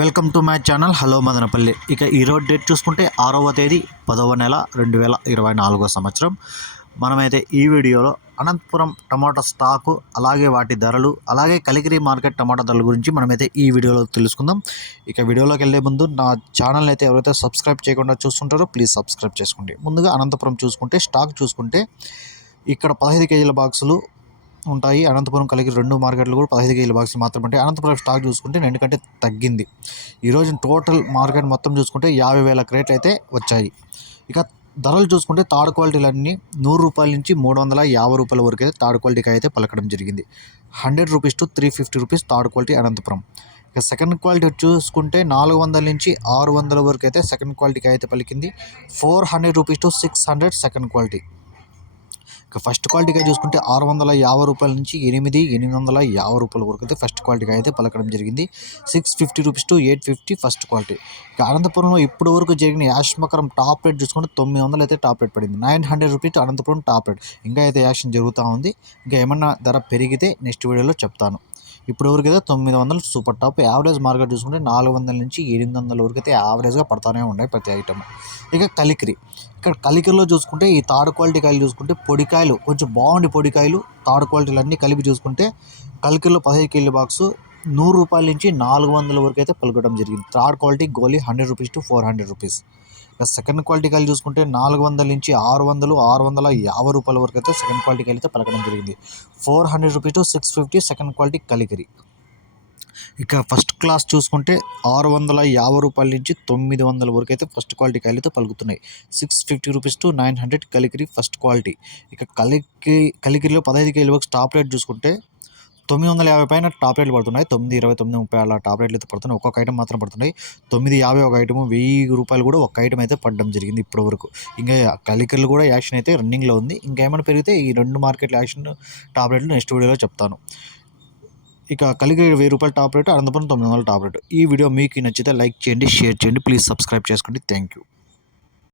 Welcome to my channel. Hello Madanapalle. ఇక ఈరోజు date చూసుకుంటే ఆరవ తేదీ పదవ నెల రెండు వేల ఇరవై నాలుగో సంవత్సరం. మనమైతే ఈ వీడియోలో అనంతపురం టమాటా స్టాకు అలాగే వాటి ధరలు అలాగే కలిగిరి మార్కెట్ టమాటా ధరల గురించి మనమైతే ఈ వీడియోలో తెలుసుకుందాం. ఇక వీడియోలోకి వెళ్ళే ముందు నా ఛానల్ అయితే ఎవరైతే సబ్స్క్రైబ్ చేయకుండా చూస్తుంటారో ప్లీజ్ సబ్స్క్రైబ్ చేసుకోండి. ముందుగా అనంతపురం చూసుకుంటే స్టాక్ చూసుకుంటే ఇక్కడ పదహైదు కేజీల బాక్సులు ఉంటాయి. అనంతపురం కలిగి రెండు మార్కెట్లు కూడా పదహైదు కేజీల బాక్సులు మాత్రమే ఉంటాయి. అనంతపురం స్టాక్ చూసుకుంటే ఎందుకంటే తగ్గింది. ఈరోజు టోటల్ మార్కెట్ మొత్తం చూసుకుంటే యాభై వేల క్రేట్లు అయితే వచ్చాయి. ఇక ధరలు చూసుకుంటే థర్డ్ క్వాలిటీలన్నీ నూరు రూపాయల నుంచి మూడు వందల యాభై రూపాయల వరకు అయితే థర్డ్ క్వాలిటీకి అయితే పలకడం జరిగింది. Hundred rupees to three fifty rupees third quality Anantapuram. ఇక సెకండ్ క్వాలిటీ చూసుకుంటే నాలుగు వందల నుంచి ఆరు వందల వరకు అయితే సెకండ్ క్వాలిటీకి అయితే పలికింది. Four hundred rupees to six hundred second quality. ఇక ఫస్ట్ క్వాలిటీగా చూసుకుంటే ఆరు వందల యాభై రూపాయల నుంచి ఎనిమిది ఎనిమిది వందల యాభై రూపాయల వరకు అయితే ఫస్ట్ క్వాలిటీగా అయితే పలకడం జరిగింది. Six fifty rupees to eight fifty first quality. ఇక అనంతపురంలో ఇప్పటి వరకు జరిగిన యాష్మకరం టాప్ రేట్ చూసుకుంటే తొమ్మిది వందలు అయితే టాప్ రేట్ పడింది. Nine hundred rupees Anantapuram top rate. ఇంకా అయితే యాక్షన్ జరుగుతూ ఉంది. ఇంకా ఏమన్నా ధర పెరిగితే నెక్స్ట్ వీడియోలో చెప్తాను. ఇప్పుడు వరకు అయితే తొమ్మిది వందలు సూపర్ టాప్ యావరేజ్ మార్కెట్ చూసుకుంటే నాలుగు వందల నుంచి ఎనిమిది వందల వరకు అయితే యావరేజ్గా పడతానే ఉన్నాయి ప్రతి ఐటమ్ ఇక కలికిరి. ఇక్కడ కలికిరిలో చూసుకుంటే ఈ థర్డ్ క్వాలిటీ కాయలు చూసుకుంటే పొడికాయలు కొంచెం బాగుండి పొడికాయలు థర్డ్ క్వాలిటీలు అన్నీ కలిపి చూసుకుంటే కలికిరిలో పదహైదు కేజీ బాక్సు నూరు రూపాయల నుంచి నాలుగు వందల వరకు అయితే పలకడం జరిగింది. Third quality Goli hundred rupees to four hundred rupees ఇక సెకండ్ క్వాలిటీ కాయలు చూసుకుంటే నాలుగు వందల నుంచి ఆరు వందలు ఆరు వందల యాభై రూపాయల వరకు అయితే సెకండ్ క్వాలిటీ కాయలు అయితే పలకడం జరిగింది. Four hundred rupees to six fifty second quality Kalikiri ఇక ఫస్ట్ క్లాస్ చూసుకుంటే ఆరు వందల యాభై రూపాయల నుంచి తొమ్మిది వందల వరకు అయితే ఫస్ట్ క్వాలిటీ కాయలతో పలుకుతున్నాయి. Six fifty rupees to nine hundred Kalikiri first quality ఇక కలికి కలికిరిలో పదహైదు కేజీ వరకు స్టాప్ రేట్ చూసుకుంటే తొమ్మిది వందల యాభై పైన టాప్ రేట్లు పడుతున్నాయి. తొమ్మిది ఇరవై తొమ్మిది ముప్పై అలా టాప్ రేట్లు అయితే పడుతున్నాయి. ఒక్కొక్క ఐటమ్ మాత్రం పడుతున్నాయి. తొమ్మిది యాభై ఒక ఐటమ్ వెయ్యి రూపాయలు కూడా ఒక ఐటమ్ అయితే పడడం జరిగింది ఇప్పటి వరకు. ఇంకా కలికర్లు కూడా యాక్షన్ అయితే రన్నింగ్లో ఉంది. ఇంకా ఏమైనా పెరిగితే ఈ రెండు మార్కెట్ల యాక్షన్ టాప్ రేట్లు నెక్స్ట్ వీడియోలో చెప్తాను. ఇక కలిగి వెయ్యి రూపాయల టాప్ రేటు అనంతపురం తొమ్మిది వందల టాప్ రేటు. ఈ వీడియో మీకు నచ్చితే లైక్ చేయండి షేర్ చేయండి. ప్లీజ్ సబ్స్క్రైబ్ చేసుకోండి. Thank you.